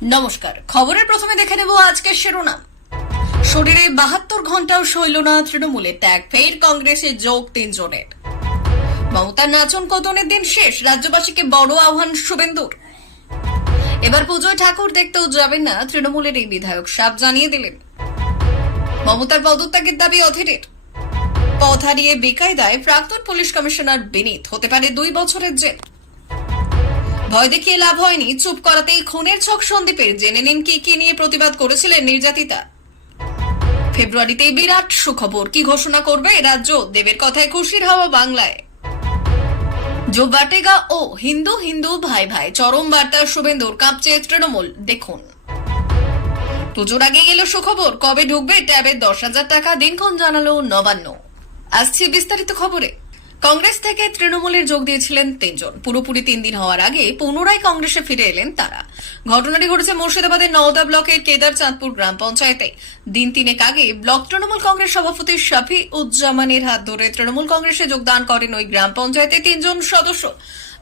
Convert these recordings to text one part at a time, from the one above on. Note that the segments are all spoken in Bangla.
নমস্কার, খবরের প্রথমে দেখে নেব আজকের শিরোনাম। শরীরে 72 ঘন্টাও সইল না তৃণমূলে ত্যাগ, ফের কংগ্রেসে যোগ 3 জনের। মমতার নাচন কদনের দিন শেষ, রাজ্যবাসীকে বড় আহ্বান শুভেন্দুর। এবার পুজোয় ঠাকুর দেখতেও যাবেন না তৃণমূলের এই বিধায়ক, সাফ জানিয়ে দিলেন। মমতার পদত্যাগের দাবি অধীরের। পথ হারিয়ে বেকায়দায় প্রাক্তন পুলিশ কমিশনার বিনীত, হতে পারে 2 বছরের জেল। ভয় দেখিয়ে লাভ হয়নি, চুপ করাতেই খুনের ছক সন্দীপের, জেনে নিন কি কি নিয়ে প্রতিবাদ করেছিলেন নির্যাতিতা। ফেব্রুয়ারিতেই বিরাট সুখবর, কি ঘোষণা করবে রাজ্য, দেবের কথায় খুশির হাওয়া বাংলায়। জো বাটেগা ও হিন্দু হিন্দু ভাই ভাই, চরম বার্তা শুভেন্দুর, কাঁপছে তৃণমূল। দেখুন, পুজোর আগে গেল সুখবর, কবে ঢুকবে ট্যাবে 10,000 টাকা, দিনক্ষণ জানালো নবান্ন। আসছে বিস্তারিত খবরে। কংগ্রেস থেকে তৃণমূলের যোগ দিয়েছিলেন 3 জন। পুরোপুরি 3 দিন হওয়ার আগে পুনরায় কংগ্রেসে ফিরে এলেন তারা। ঘটনাটি ঘটেছে মুর্শিদাবাদের নওদা ব্লকের কেদার চাঁদপুর গ্রাম পঞ্চায়েতে। দিন 3 আগে ব্লক তৃণমূল কংগ্রেস সভাপতি শাফি উজ্জামানের হাত ধরে তৃণমূল কংগ্রেসে যোগদান করেন ওই গ্রাম পঞ্চায়েতে 3 জন সদস্য।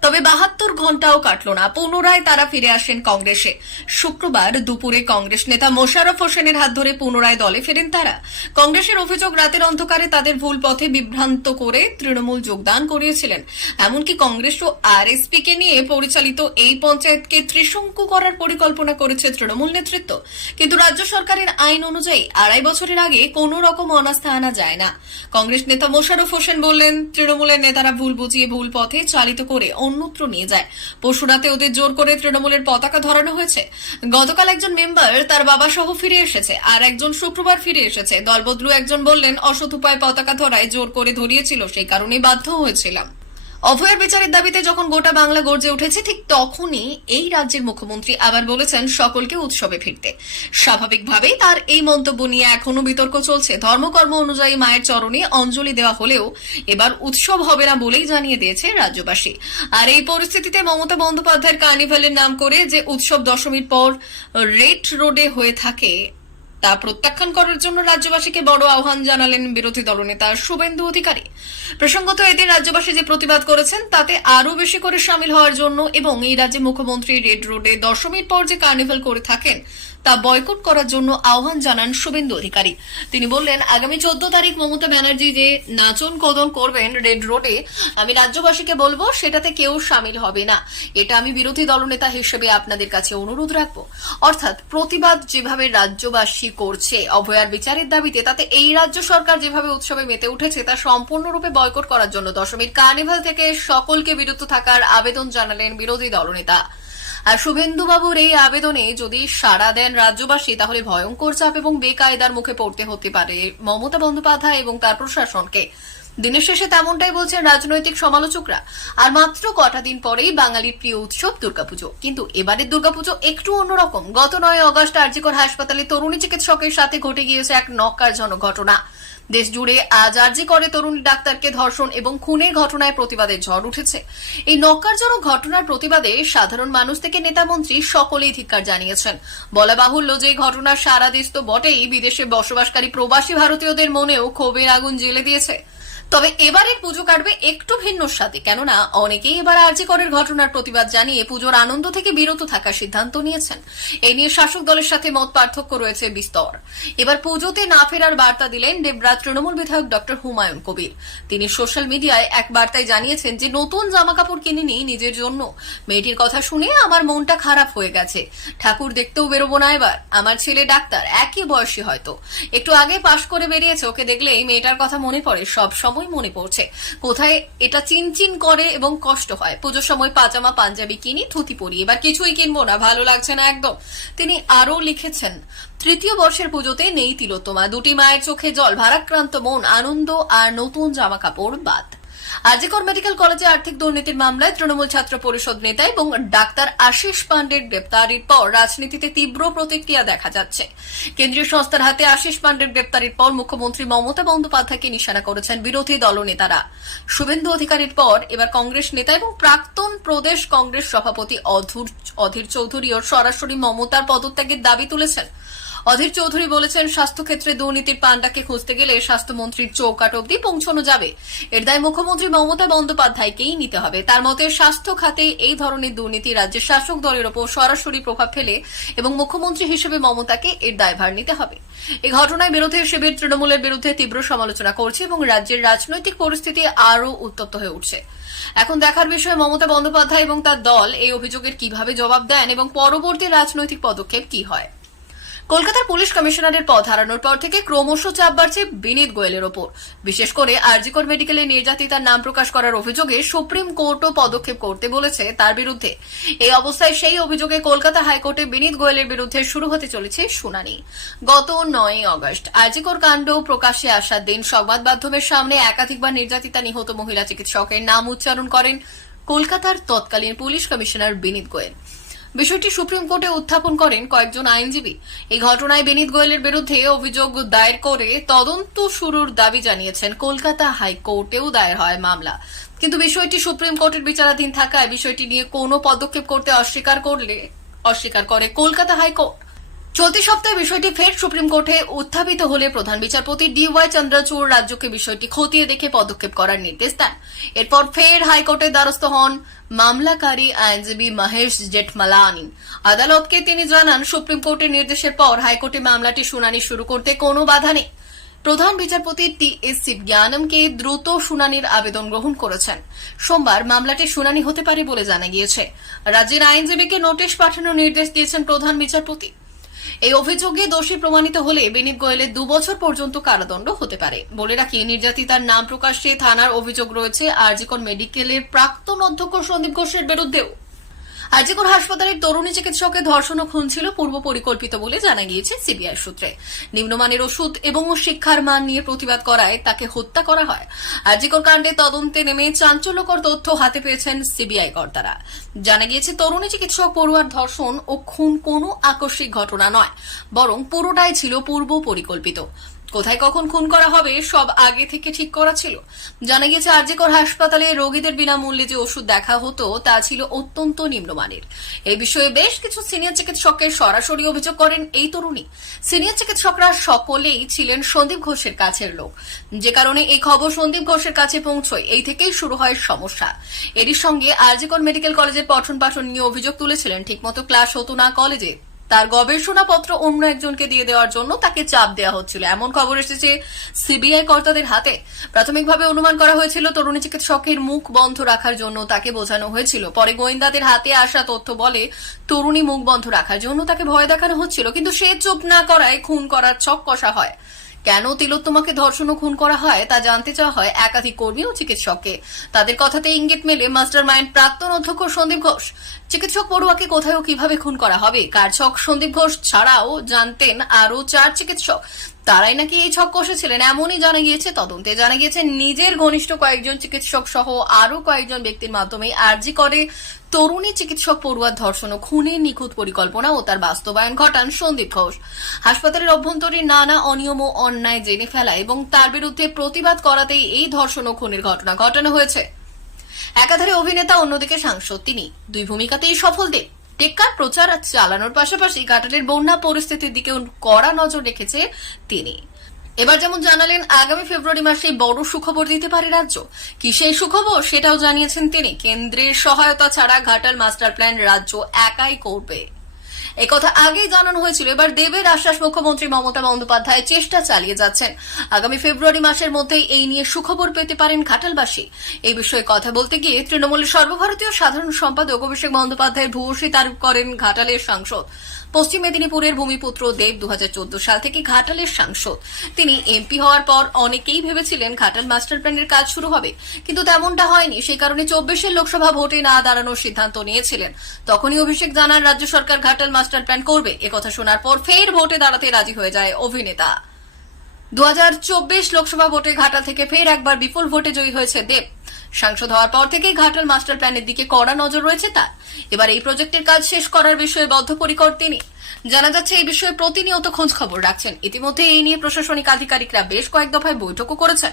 তবে 72 ঘন্টাও কাটল না, পুনরায় তারা ফিরে আসেন কংগ্রেসে। শুক্রবার দুপুরে কংগ্রেস নেতা মোশাররফ হোসেনের হাত ধরে পুনরায় দলে ফেরেন তারা। কংগ্রেসের অভিযোগ, রাতের অন্ধকারে তাদের ভুল পথে বিভ্রান্ত করে তৃণমূল যোগদান করিয়েছিলেন। এমনকি কংগ্রেস ও আরএসপি কে নিয়ে পরিচালিত এই পঞ্চায়েতকে ত্রিশঙ্কু করার পরিকল্পনা করেছে তৃণমূল নেতৃত্ব। কিন্তু রাজ্য সরকারের আইন অনুযায়ী 2.5 বছরের আগে কোন রকম অনাস্থা আনা যায় না। কংগ্রেস নেতা মোশাররফ হোসেন বললেন, তৃণমূলের নেতারা ভুল বুঝিয়ে ভুল পথে চালিত করে অন্যত্র নিয়ে যায়। পরশুরাতে ওদের জোর করে তৃণমূলের পতাকা ধরানো হয়েছে। গতকাল একজন মেম্বার তার বাবা সহ ফিরে এসেছে, আর একজন শুক্রবার ফিরে এসেছে। দলবদলু একজন বললেন, অসৎ উপায় পতাকা ধরায় জোর করে ধরিয়েছিল, সেই কারণেই বাধ্য হয়েছিলাম। অভয়ের বিচারের দাবিতে যখন গোটা বাংলা গর্জে উঠেছে, ঠিক তখনই এই রাজ্যের মুখ্যমন্ত্রী আবার বলেছেন সকলকে উৎসবে ফিরতে। স্বাভাবিকভাবেই তার এই মন্তব্য নিয়ে এখনো বিতর্ক চলছে। ধর্মকর্ম অনুযায়ী মায়ের চরণে অঞ্জলি দেওয়া হলেও এবার উৎসব হবে না বলেই জানিয়ে দিয়েছে রাজ্যবাসী। আর এই পরিস্থিতিতে মমতা বন্দ্যোপাধ্যায়ের কার্নিভালের নাম করে যে উৎসব দশমীর পর রেড রোডে হয়ে থাকে, তা প্রত্যাখ্যান করার জন্য রাজ্যবাসীকে বড় আহ্বান জানালেন বিরোধী দলনেতা শুভেন্দু অধিকারী। প্রসঙ্গত, এদিন রাজ্যবাসী যে প্রতিবাদ করেছেন তাতে আরো বেশি করে সামিল হওয়ার জন্য এবং এই রাজ্যে মুখ্যমন্ত্রী রেড রোডে দশমীর পর যে কার্নিভাল করে থাকেন তা বয়কট করার জন্য আহ্বান জানান শুভেন্দু অধিকারী। তিনি বললেন, আগামী 14 তারিখ মমতা ব্যানার্জি যে নাচন কদন করবেন রেড রোডে, আমি রাজ্যবাসীকে বলবো সেটাতে কেউ সামিল হবে না। এটা আমি বিরোধী দলনেতা হিসেবে আপনাদের কাছে অনুরোধ রাখবো। অর্থাৎ প্রতিবাদ যেভাবে রাজ্যবাসী করছে অভয়ার বিচারের দাবিতে, তাতে এই রাজ্য সরকার যেভাবে উৎসবে মেতে উঠেছে তা সম্পূর্ণরূপে বয়কট করার জন্য দশমীর কার্নিভাল থেকে সকলকে বিরত থাকার আবেদন জানালেন বিরোধী দলনেতা। আর শুভেন্দুবাবুর এই আবেদনে যদি সাড়া দেন রাজ্যবাসী, তাহলে ভয়ঙ্কর চাপ এবং বেকায়দার মুখে পড়তে হতে পারে মমতা বন্দ্যোপাধ্যায় এবং তার প্রশাসনকে। দিনের শেষে তেমনটাই বলছেন রাজনৈতিক সমালোচকরা। আর মাত্র কটা দিন পরেই বাঙালির প্রিয় উৎসব দুর্গাপুজো। কিন্তু এবারের দুর্গাপুজো একটু অন্যরকম। গত 9 অগস্ট আরজিকর হাসপাতালে তরুণী চিকিৎসকের সাথে ঘটে গিয়েছে এক ন্যক্কারজনক ঘটনা। দেশ জুড়ে আজ আরজিকরে তরুণী ডাক্তারকে ধর্ষণ এবং খুনের ঘটনায় প্রতিবাদের ঝড় উঠেছে। এই ন্যক্কারজনক ঘটনার প্রতিবাদে সাধারণ মানুষ থেকে নেতামন্ত্রী সকলেই ধিক্কার জানিয়েছেন। বলা বাহুল্য যে ঘটনার সারা দেশ তো বটেই, বিদেশে বসবাসকারী প্রবাসী ভারতীয়দের মনেও ক্ষোভের আগুন জ্বেলে দিয়েছে। তবে এবারের পুজো কাটবে একটু ভিন্ন স্বাদে, কেননা অনেকেই এবার আরজিকরের ঘটনার প্রতিবাদ জানিয়ে পুজোর আনন্দ থেকে বিরত থাকার সিদ্ধান্ত নিয়েছেন। এই নিয়ে শাসক দলের সাথে মত পার্থক্য রয়েছে বিস্তর। এবার পুজোতে না ফেরার বার্তা দিলেন দেবরাজ তৃণমূল বিধায়ক ডক্টর হুমায়ুন কবির। তিনি সোশ্যাল মিডিয়ায় এক বার্তায় জানিয়েছেন যে নতুন জামা কাপড় কিনিনি নিজের জন্য। মেয়েটির কথা শুনে আমার মনটা খারাপ হয়ে গেছে। ঠাকুর দেখতেও বেরোবো না এবার। আমার ছেলে ডাক্তার, একই বয়সী হয়তো, একটু আগে পাশ করে বেরিয়েছে। ওকে দেখলে এই মেয়েটার কথা মনে পড়ে, সব সময় মনে পড়ছে। কোথায় এটা চিনচিন করে এবং কষ্ট হয়। পুজোর সময় পাজামা পাঞ্জাবি কিনি, ধুতি পরি, এবার কিছুই কিনবো না, ভালো লাগছে না একদম। তিনি আরো লিখেছেন, 3য় বর্ষের পুজোতে নেই তিলোত্তমা, 2টি মায়ের চোখে জল, ভারাক্রান্ত মন, আনন্দ আর নতুন জামা কাপড় বাদ। আরজিকর মেডিকেল কলেজে আর্থিক দুর্নীতির মামলায় তৃণমূল ছাত্র পরিষদ নেতা এবং ডাক্তার আশিস পান্ডের গ্রেপ্তারির পর রাজনীতিতে তীব্র প্রতিক্রিয়া দেখা যাচ্ছে। কেন্দ্রীয় সংস্থার হাতে আশিস পান্ডের গ্রেপ্তারির পর মুখ্যমন্ত্রী মমতা বন্দ্যোপাধ্যায়কে নিশানা করেছেন বিরোধী দলনেতারা। শুভেন্দু অধিকারীর পর এবার কংগ্রেস নেতা এবং প্রাক্তন প্রদেশ কংগ্রেস সভাপতি অধীর চৌধুরীও সরাসরি মমতার পদত্যাগের দাবি তুলেছেন। অধীর চৌধুরী বলেছেন, স্বাস্থ্যক্ষেত্রে দুর্নীতির পান্ডাকে খুঁজতে গেলে স্বাস্থ্যমন্ত্রীর চৌকাঠ অবধি পৌঁছানো যাবে। এর দায় মুখ্যমন্ত্রী মমতা বন্দ্যোপাধ্যায়কেই নিতে হবে। তার মতে, স্বাস্থ্য খাতে এই ধরনের দুর্নীতি রাজ্যের শাসক দলের ওপর সরাসরি প্রভাব ফেলে এবং মুখ্যমন্ত্রী হিসেবে মমতাকে এর দায়ভার নিতে হবে। এই ঘটনায় বিরোধী শিবির তৃণমূলের বিরুদ্ধে তীব্র সমালোচনা করছে এবং রাজ্যের রাজনৈতিক পরিস্থিতি আরও উত্তপ্ত হয়ে উঠছে। এখন দেখার বিষয় মমতা বন্দ্যোপাধ্যায় এবং তার দল এই অভিযোগের কিভাবে জবাব দেন এবং পরবর্তী রাজনৈতিক পদক্ষেপ কি হয়। কলকাতার পুলিশ কমিশনারের পদ হারানোর পর থেকে ক্রমশ চাপ বাড়ছে বিনীত গোয়েলের ওপর। বিশেষ করে আরজিকর মেডিকেলে নির্যাতিতার নাম প্রকাশ করার অভিযোগে সুপ্রিম কোর্টও পদক্ষেপ করতে বলেছে তার বিরুদ্ধে। এই অবস্থায় সেই অভিযোগে কলকাতা হাইকোর্টে বিনীত গোয়েলের বিরুদ্ধে শুরু হতে চলেছে শুনানি। গত 9 আগস্ট আরজিকর কাণ্ড প্রকাশ্যে আসার দিন সংবাদ মাধ্যমের সামনে একাধিকবার নির্যাতিতা নিহত মহিলা চিকিৎসকের নাম উচ্চারণ করেন কলকাতার তৎকালীন পুলিশ কমিশনার বিনীত গোয়েল। বিষয়টি সুপ্রিম কোর্টে উত্থাপন করেন কয়েকজন আইনজীবী। এই ঘটনায় বিনীত গোয়েলের বিরুদ্ধে অভিযোগ দায়ের করে তদন্ত শুরুর দাবি জানিয়েছেন। কলকাতা হাইকোর্টেও দায়ের হয় মামলা, কিন্তু বিষয়টি সুপ্রিম কোর্টের বিচারাধীন থাকায় বিষয়টি নিয়ে কোনো পদক্ষেপ করতে অস্বীকার করে কলকাতা হাইকোর্ট। চলতি সপ্তাহে বিষয়টি ফের সুপ্রিম কোর্টে উত্থাপিত হলে প্রধান বিচারপতি DY চন্দ্রচূড় রাজ্যকে বিষয়টি খতিয়ে দেখে পদক্ষেপ করার নির্দেশ দেন। এরপর ফের হাইকোর্টের দ্বারস্থ হন মামলাকারী আইনজীবী মহেশ জেঠমালানি। আদালতকে তিনি জানান, সুপ্রিম কোর্টের নির্দেশের পর হাইকোর্টে মামলাটি শুনানি শুরু করতে কোনো বাধা নেই। প্রধান বিচারপতি TS শিবজ্ঞানমকে দ্রুত শুনানির আবেদন গ্রহণ করেছেন। সোমবার মামলাটির শুনানি হতে পারে বলে জানা গিয়েছে। রাজ্যের আইনজীবীকে নোটিশ পাঠানোর নির্দেশ দিয়েছেন প্রধান বিচারপতি। এই অভিযোগে দোষী প্রমাণিত হলে বিনীত গোয়েলের 2 বছর পর্যন্ত কারাদণ্ড হতে পারে। বলে রাখি, নির্যাতিতার নাম প্রকাশে থানার অভিযোগ রয়েছে আরজিকর মেডিকেলের প্রাক্তন অধ্যক্ষ সন্দীপ ঘোষের বিরুদ্ধেও। আরজিকর হাসপাতালের তরুণী চিকিৎসকের ধর্ষণ ও খুন ছিল পূর্ব পরিকল্পিত বলে জানা গিয়েছে সিবিআই সূত্রে। নিম্নমানের ওষুধ এবং শিক্ষার মান নিয়ে প্রতিবাদ করায় তাকে হত্যা করা হয়। আরজিকর কাণ্ডে তদন্তে নেমে চাঞ্চল্যকর তথ্য হাতে পেয়েছেন সিবিআই কর্তারা। জানা গিয়েছে, তরুণী চিকিৎসক পড়ুয়ার ধর্ষণ ও খুন কোনো আকস্মিক ঘটনা নয়, বরং পুরোটাই ছিল পূর্ব পরিকল্পিত। কোথায় কখন খুন করা হবে সব আগে থেকে ঠিক করা ছিল। জানা গিয়েছে, আরজিকর হাসপাতালে রোগীদের বিনামূল্যে যে ওষুধ দেখা হতো তা ছিল অত্যন্ত নিম্নমানের। এই বিষয়ে বেশ কিছু সিনিয়র চিকিৎসককে সরাসরি অভিযোগ করেন এই তরুণী। সিনিয়র চিকিৎসকরা সকলেই ছিলেন সন্দীপ ঘোষের কাছের লোক, যে কারণে এই খবর সন্দীপ ঘোষের কাছে পৌঁছয়। এই থেকেই শুরু হয় সমস্যা। এরই সঙ্গে আরজিকর মেডিকেল কলেজের পঠন পাঠন নিয়ে অভিযোগ তুলেছিলেন, ঠিকমতো ক্লাস হতো না কলেজে। তার গবেষণাপত্র অন্য একজনকে দিয়ে দেওয়ার জন্য তাকে চাপ দেওয়া হচ্ছিল, এমন খবর এসেছে সিবিআই কর্তাদের হাতে। প্রাথমিকভাবে অনুমান করা হয়েছিল তরুণী চিকিৎসকের মুখ বন্ধ রাখার জন্য তাকে বোঝানো হয়েছিল। পরে গোয়েন্দাদের হাতে আসা তথ্য বলে তরুণী মুখ বন্ধ রাখার জন্য তাকে ভয় দেখানো হচ্ছিল, কিন্তু সে চুপ না করায় খুন করার ছক কষা হয়। কেন তিলোত্তমাকে ধর্ষণ ও খুন করা হয় তা জানতে চাওয়া হয় একাধিক কর্মী ও চিকিৎসককে। তাদের কথাতে ইঙ্গিত মেলে মাস্টার মাইন্ড প্রাক্তন অধ্যক্ষ সন্দীপ ঘোষ। চিকিৎসক পড়ুয়াকে কোথায় ও কিভাবে খুন করা হবে কার ছক সন্দীপ ঘোষ ছাড়াও জানতেন আরও 4 চিকিৎসক। তারাই নাকি এই ছক কষেছিলেন, এমনই জানা গিয়েছে তদন্তে। জানা গিয়েছে, নিজের ঘনিষ্ঠ কয়েকজন চিকিৎসক সহ আরও কয়েকজন ব্যক্তির মাধ্যমে আরজি করে তরুণী চিকিৎসক পড়ুয়ার ধর্ষণ ও খুনের নিখুঁত পরিকল্পনা ও তার বাস্তবায়ন ঘটান সন্দীপ ঘোষ। হাসপাতালের অভ্যন্তরীণ নানা অনিয়ম ও অন্যায় জেনে ফেলা এবং তার বিরুদ্ধে প্রতিবাদ করাতেই এই ধর্ষণ ও খুনের ঘটনা ঘটানো হয়েছে। একাধারে অভিনেতা, অন্যদিকে সাংসদ তিনি। 2 ভূমিকাতেই সফল দেব। টেক্কার প্রচার চালানোর পাশাপাশি ঘাটালের বন্যা পরিস্থিতির দিকেও কড়া নজর রেখেছে তিনি। এবার যেমন জানালেন, আগামী ফেব্রুয়ারি মাসে বড় সুখবর দিতে পারে রাজ্য। কি সেই সুখবর সেটাও জানিয়েছেন তিনি। কেন্দ্রের সহায়তা ছাড়া ঘাটাল মাস্টার প্ল্যান রাজ্য একাই করবে, একথা আগেই জানানো হয়েছিল। এবার দেবের আশ্বাস মুখ্যমন্ত্রী মমতা বন্দ্যোপাধ্যায় চেষ্টা চালিয়ে যাচ্ছেন। আগামী ফেব্রুয়ারি মাসের মধ্যেই এই নিয়ে সুখবর পেতে পারেন ঘাটালবাসী। এই বিষয়ে কথা বলতে গিয়ে তৃণমূলের সর্বভারতীয় সাধারণ সম্পাদক অভিষেক বন্দ্যোপাধ্যায়ের ভূয়সী তারিফ করেন ঘাটালের সাংসদ। পশ্চিম মেদিনীপুরের ভূমিপুত্র দেব 2014 সাল থেকে ঘাটালের সাংসদ। তিনি এমপি হওয়ার পর অনেকেই ভেবেছিলেন ঘাটাল মাস্টার প্ল্যানের কাজ শুরু হবে, কিন্তু তেমনটা হয়নি। সেই কারণে 24 লোকসভা ভোটে না দাঁড়ানোর সিদ্ধান্ত নিয়েছিলেন। তখনই অভিষেক জানান রাজ্য সরকার ঘাটাল মাস্টার প্ল্যান করবে। একথা শোনার পর ফের ভোটে দাঁড়াতে রাজি হয়ে যায় অভিনেতা। 2024 লোকসভা ভোটে ঘাটাল থেকে ফের একবার বিপুল ভোটে জয়ী হয়েছে দেব। সাংসদ হওয়ার পর থেকেই ঘাটাল মাস্টার প্ল্যানের দিকে কড়া নজর রয়েছে তার। এবার এই প্রজেক্টের কাজ শেষ করার বিষয়ে বদ্ধপরিকর তিনি। জানা যাচ্ছে, এই বিষয়ে প্রতিনিয়ত খোঁজ খবর রাখছেন। ইতিমধ্যে এই নিয়ে প্রশাসনিক আধিকারিকরা বেশ কয়েক দফায় বৈঠকও করেছেন।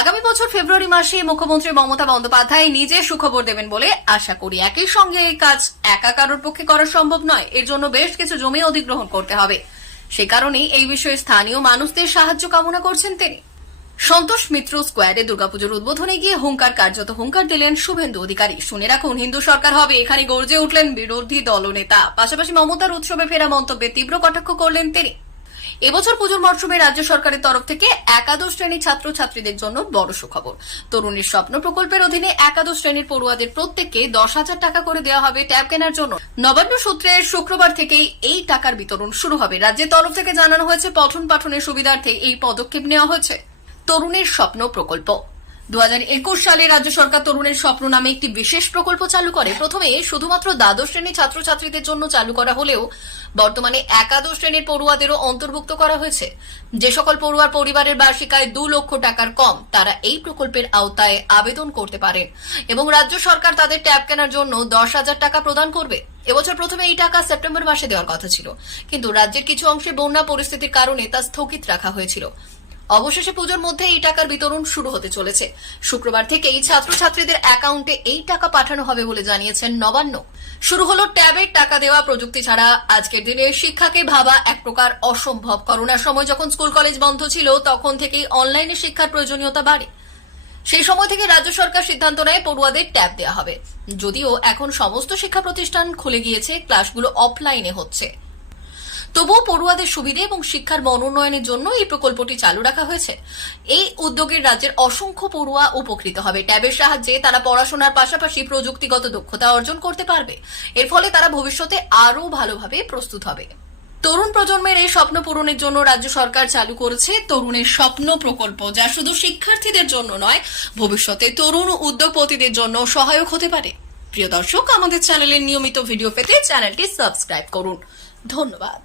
আগামী বছর ফেব্রুয়ারি মাসে মুখ্যমন্ত্রী মমতা বন্দ্যোপাধ্যায় নিজে সুখবর দেবেন বলে আশা করি। একই সঙ্গে এই কাজ একা কারোর পক্ষে করা সম্ভব নয়। এর জন্য বেশ কিছু জমি অধিগ্রহণ করতে হবে। সে কারণেই এই বিষয়ে স্থানীয় মানুষদের সাহায্য কামনা করছেন তিনি। সন্তোষ মিত্র স্কোয়ারে দুর্গাপুজোর উদ্বোধনে গিয়ে কার্যত হুঙ্কার দিলেন শুভেন্দু অধিকারী। শুনে রাখুন, হিন্দু সরকার হবে, এখানে গর্জে উঠলেন বিরোধী দলনেতা। পাশাপাশি মমতার উৎসবে ফেরা মন্তব্যে তীব্র কটাক্ষ করলেন তিনি। এবছর পুজোর মরশুমে রাজ্য সরকারের তরফ থেকে একাদশ শ্রেণীর ছাত্রছাত্রীদের জন্য বড় সুখবর। তরুণীর স্বপ্ন প্রকল্পের অধীনে একাদশ শ্রেণীর পড়ুয়াদের প্রত্যেককে 10,000 টাকা করে দেওয়া হবে ট্যাব কেনার জন্য। নবান্ন সূত্রে শুক্রবার থেকেই এই টাকার বিতরণ শুরু হবে। রাজ্যের তরফ থেকে জানানো হয়েছে, পঠন পাঠনের সুবিধার্থে এই পদক্ষেপ নেওয়া হয়েছে। তরুণের স্বপ্ন প্রকল্প 2021 সালে রাজ্য সরকার তরুণের স্বপ্ন নামে একটি বিশেষ প্রকল্প চালু করে। প্রথমে শুধুমাত্র দ্বাদশ শ্রেণীর ছাত্রছাত্রীদের জন্য চালু করা হলেও বর্তমানে একাদশ শ্রেণীর পড়ুয়াদেরও অন্তর্ভুক্ত করা হয়েছে। যে সকল পড়ুয়ার পরিবারের বার্ষিক আয় 2 লক্ষ টাকার কম, তারা এই প্রকল্পের আওতায় আবেদন করতে পারেন এবং রাজ্য সরকার তাদের ট্যাব কেনার জন্য 10,000 টাকা প্রদান করবে। এবছর প্রথমে এই টাকা সেপ্টেম্বর মাসে দেওয়ার কথা ছিল, কিন্তু রাজ্যের কিছু অংশে বন্যা পরিস্থিতির কারণে তা স্থগিত রাখা হয়েছিল। অবশেষে পুজোর মধ্যে এই টাকার বিতরণ শুরু হতে চলেছে। শুক্রবার থেকেই ছাত্রছাত্রীদের অ্যাকাউন্টে এই টাকা পাঠানো হবে বলে জানিয়েছেন নবান্ন। শুরু হলো ট্যাবের টাকা দেওয়া। প্রযুক্তি ছাড়া আজকের দিনে শিক্ষাকে ভাবা এক প্রকার অসম্ভব। করোনার সময় যখন স্কুল কলেজ বন্ধ ছিল, তখন থেকেই অনলাইনে শিক্ষার প্রয়োজনীয়তা বাড়ে। সেই সময় থেকে রাজ্য সরকার সিদ্ধান্ত নেয় পড়ুয়াদের ট্যাব দেওয়া হবে। যদিও এখন সমস্ত শিক্ষা প্রতিষ্ঠান খুলে গিয়েছে, ক্লাসগুলো অফলাইনে হচ্ছে, তবুও পড়ুয়াদের সুবিধে এবং শিক্ষার মনোন্নয়নের জন্য এই প্রকল্পটি চালু রাখা হয়েছে। এই উদ্যোগের রাজ্যের অসংখ্য পড়ুয়া উপকৃত হবে। ট্যাবের সাহায্যে তারা পড়াশোনার পাশাপাশি প্রযুক্তিগত দক্ষতা অর্জন করতে পারবে। এর ফলে তারা ভবিষ্যতে আরও ভালোভাবে প্রস্তুত হবে। তরুণ প্রজন্মের এই স্বপ্ন পূরণের জন্য রাজ্য সরকার চালু করেছে তরুণের স্বপ্ন প্রকল্প, যা শুধু শিক্ষার্থীদের জন্য নয়, ভবিষ্যতে তরুণ উদ্যোগপতিদের জন্য সহায়ক হতে পারে। প্রিয় দর্শক, আমাদের চ্যানেলের নিয়মিত ভিডিও পেতে চ্যানেলটি সাবস্ক্রাইব করুন। ধন্যবাদ।